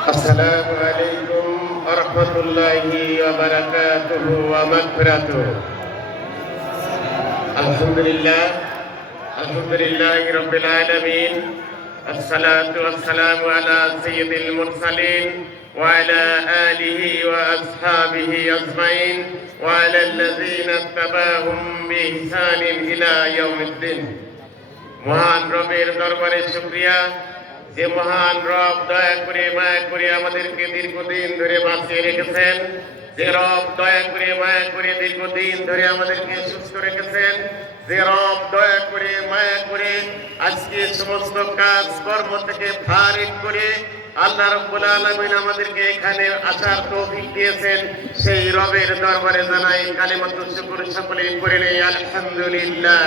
السلام عليكم ورحمة الله وبركاته ومغفرته الحمد لله الحمد لله رب العالمين الصلاة والسلام على سيد المرسلين وعلى آله وأصحابه أجمعين وعلى الذين اتبعهم بإحسان إلى يوم الدين মহান রবের দরবারে শুক্রিয়া যে মহান রব দয়া করে, মায়া করে আমাদেরকে দীর্ঘদিন ধরে বাঁচিয়ে রেখেছেন। যে রব দয়া করে, মায়া করে দীর্ঘদিন ধরে আমাদেরকে সুস্থ রেখেছেন। যে রব দয়া করে, মায়া করে আজকে সমস্ত কাজ কর্ম থেকে ফারিক করে আল্লাহ রব্বুল আলামিন আমাদেরকে এখানে আসার তৌফিক দিয়েছেন। সেই রবের দরবারে জানাই কালিমাতুল শুকর সকলে আলহামদুলিল্লাহ।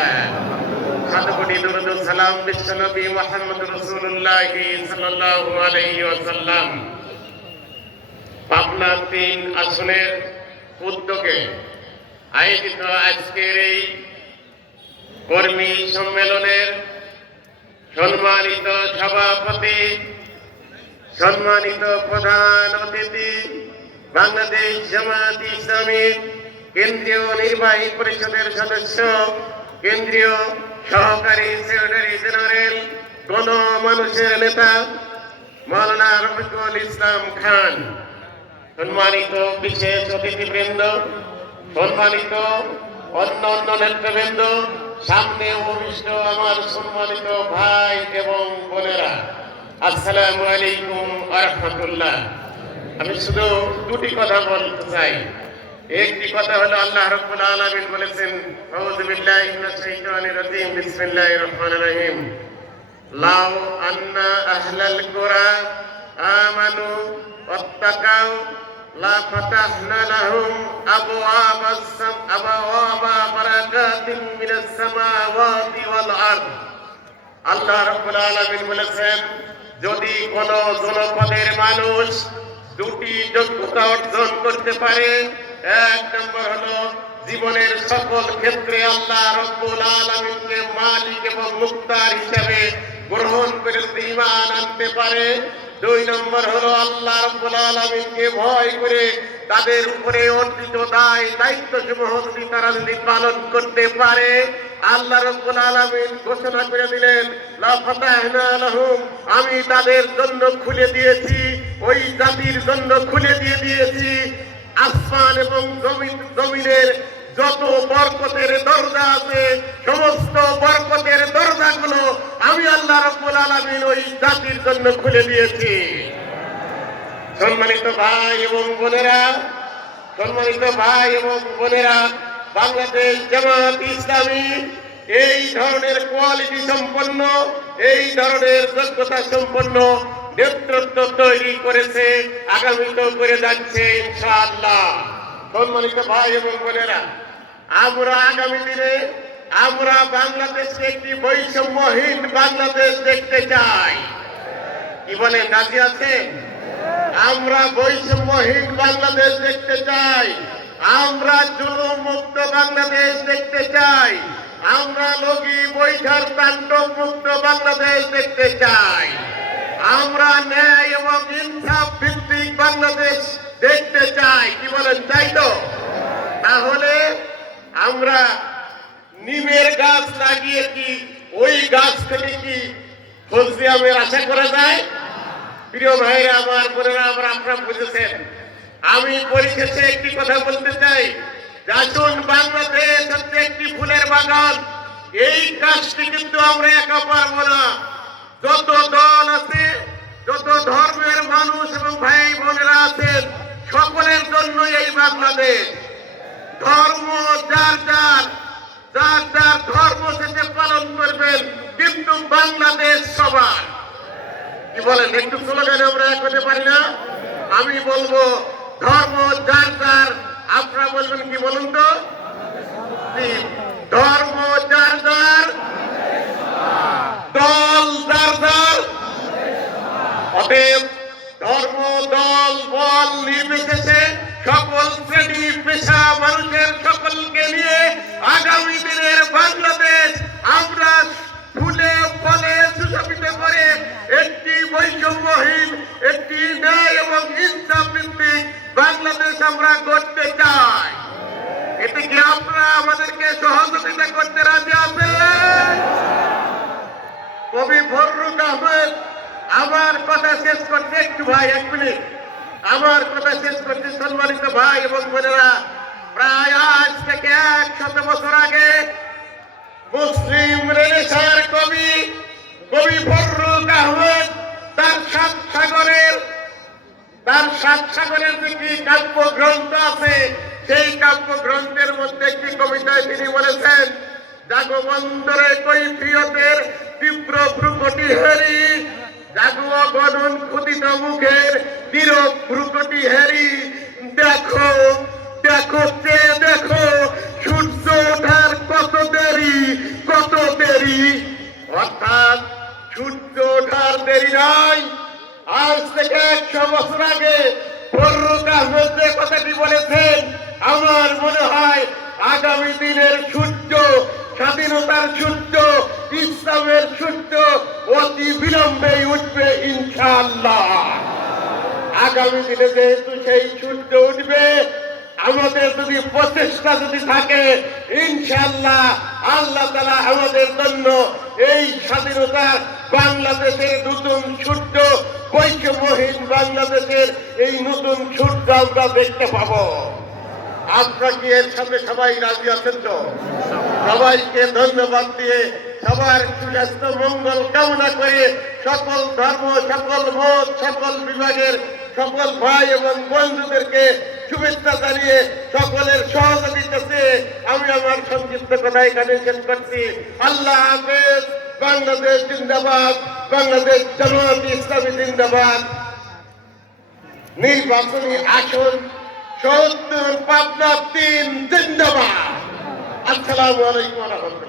দরুদ ও সালাম বিশ্বনবী মুহাম্মদ রাসূলুল্লাহ সাল্লাল্লাহু আলাইহি ওয়াসাল্লাম। পাবনা তিন উদ্যোগে আয়োজিত আজকের এই কর্মী সম্মেলনের সম্মানিত সভাপতি সম্মানিত প্রধান অতিথি, বাংলাদেশ জামাত ইসলামী কেন্দ্রীয় নির্বাহী পরিষদের সদস্য, কেন্দ্রীয় সহকারী সেক্রেটারি জেনারেল গণ মানুষের নেতা, মাওলানা রফিকুল ইসলাম খান। সম্মানিত বিশেষ অতিথিবৃন্দ, সম্মানিত অন্য অন্য নেতৃবৃন্দ, সামনে উপবিষ্ট আমার সম্মানিত ভাই এবং বোনেরা। আসসালামু আলাইকুম আরহামতুল্লাহ। আমি শুধু দুটি কথা বলতে চাই। একটি কথা হলো আল্লাহ রাব্বুল আলামিন বলেছেন, আউযু বিল্লাহি মিনাশ শাইতানির রাজিম, বিসমিল্লাহির রহমানির রহিম। লাউ আন্না আহলাল কুরা আমানু ওয়াত্তাকাউ লা ফাতাহনা লাহুম আবওয়াবাস সাম, আবওয়াবা বারাকাতিন মিনাস সামাওয়াতি ওয়াল আরদ। আল্লাহ রাব্বুল আলামিন বলেছেন যদি কোন জনপদের মানুষ দুটি যোগ্যতা অর্জন করতে পারে, এক নম্বর হলো জীবনের সকল ক্ষেত্রে আল্লাহ রব্বুল আলামিনকে মালিক এবং মুক্তার হিসাবে গ্রহণ করে ঈমান আনতে পারে দুই নম্বর হলো আল্লাহ রব্বুল আলামিনকে ভয় করে তাদের উপরে অর্জিত দায় দায়িত্ব সমূহ যদি তারা যদি পালন করতে পারে, আল্লাহ রব্বুল আলামিন ঘোষণা করে দিলেন, লা ফাতাহনা লাহুম আমি তাদের জন্য খুলে দিয়েছি, ওই জাতির জন্য খুলে দিয়ে দিয়েছি। আসমান এবং জমিন জমিনের যত বরকতের দরজা আছে, সমস্ত বরকতের দরজাগুলো আমি আল্লাহ রব্বুল আলামিন ওই জাতির জন্য খুলে দিয়েছি। সম্মানিত ভাই এবং বোনেরা, সম্মানিত ভাই এবং বোনেরা, বাংলাদেশ জামাত ইসলামী এই ধরনের কোয়ালিটি সম্পন্ন, এই ধরনের যোগ্যতা সম্পন্ন নেতৃত্ব তৈরি করেছে, আগামীতেও করে যাচ্ছে ইনশাআল্লাহ। সম্মানিত ভাই এবং বোনেরা, আমরা আগামী দিনে আমরা বাংলাদেশকে একটি বৈষম্যহীন বাংলাদেশ দেখতে চাই। কি বলেন রাজি আছেন? আমরা বৈষম্যহীন বাংলাদেশ দেখতে চাই। আমরা জুলুম বাংলাদেশ দেখতে চাই। আমরা লগি বৈঠার তাণ্ডব মুক্ত বাংলাদেশ দেখতে চাই। আমরা ন্যায় এবং ইনসাফ ভিত্তিক বাংলাদেশ দেখতে চাই। কি বলেন চাই তো? তাহলে আমরা নিমের গাছ লাগিয়ে কি, ওই গাছ থেকে কি ফলসি আমের আশা করা যায়? প্রিয় ভাইরা, আমার বোনেরা, আমার আপনারা বুঝেছেন আমি পরিশেষে একটি কথা বলতে চাই। আসুন বাংলাদেশ হচ্ছে একটি ফুলের বাগান। এই কাজটি কিন্তু আমরা একা পারব না। যত দল আছে, যত ধর্মের মানুষ এবং ভাই বোনেরা আছেন, সকলের জন্য এই বাংলাদেশ। ধর্ম যার যার যার যার ধর্ম সেটা পালন করবেন কিন্তু বাংলাদেশ সবার। কি বলেন, একটু স্লোগান আমরা এক হতে পারি না? আমি বলব, ধর্ম যার যার, আপনারা বলবেন কি বলুন তো? ধর্ম যার যার, দল যার যার। অতএব ধর্ম, দল, বল নির্বিশেষে সকল শ্রেণি, পেশা, মানুষের সকলকে নিয়ে আগামী দিনের বাংলাদেশ আমরা ফুলে ফলে সুশোভিত করে একটি ন্যায় এবং ইনসাফ ভিত্তিক বাংলাদেশ আমরা গড়তে চাই। এতে কি আপনারা আমাদেরকে সহযোগিতা করতে রাজি আছেন কবি ফররুক আহমেদ, আমার কথা শেষ করতে একটু ভাই, এক মিনিট। আমার কথা শেষ করতে সম্মানিত ভাই এবং বোনেরা, প্রায় আজ থেকে এক শত বছর আগে মুসলিম রেনেসার কবি কবি ফররুক আহমেদ তার সাত সাগরের তার সাত সাগরের একটি কাব্য গ্রন্থ আছে সেই কাব্য গ্রন্থের মধ্যে একটি কবিতায় তিনি বলেছেন জাগবন্দরে কৈফিয়তের তীব্র ভ্রুকটি হেরি, জাগো গণন ক্ষুদিত মুখের নীরব ভ্রুকটি হেরি। দেখো দেখো কে দেখো, সূর্য ওঠার কত দেরি কত দেরি। অর্থাৎ সূর্য ওঠার দেরি নাই। আজ থেকে একশো বছর আগে ফররুক আহমেদ কথাটি বলেছেন আমার মনে হয় আগামী দিনের সূর্য স্বাধীনতার সূর্য ইসলামের সূর্য অতি বিলম্বে উঠবে ইনশাআল্লাহ। আগামী দিনে যেহেতু সেই সূর্য উঠবে, আমাদের যদি প্রচেষ্টা যদি থাকে ইনশাল্লাহ আল্লাহ তালা আমাদের জন্য এই স্বাধীনতার বাংলাদেশের নতুন সূর্য বৈষম্যহীন বাংলাদেশের এই নতুন সূর্য আমরা দেখতে পাবো। কি এর সাথে সবাই রাজি আছেন তো? সবাইকে ধন্যবাদ দিয়ে সবার মঙ্গল কামনা করে সকল ধর্ম, সকল মত, সকল বিভাগের সকল ভাই এবং বন্ধুদেরকে শুভেচ্ছা জানিয়ে সকলের সহযোগিতা আমি আমার সংক্ষিপ্ত কথা এখানে শেষ করছি। আল্লাহ হাফেজ, বাংলাদেশ জিন্দাবাদ, বাংলাদেশ জামাত ইসলামী জিন্দাবাদ। নির্বাচনী আসন সত্তর পাবনা তিন জিন্দাবাদ আসসালামু আলাইকুম রহমতুল্লাহ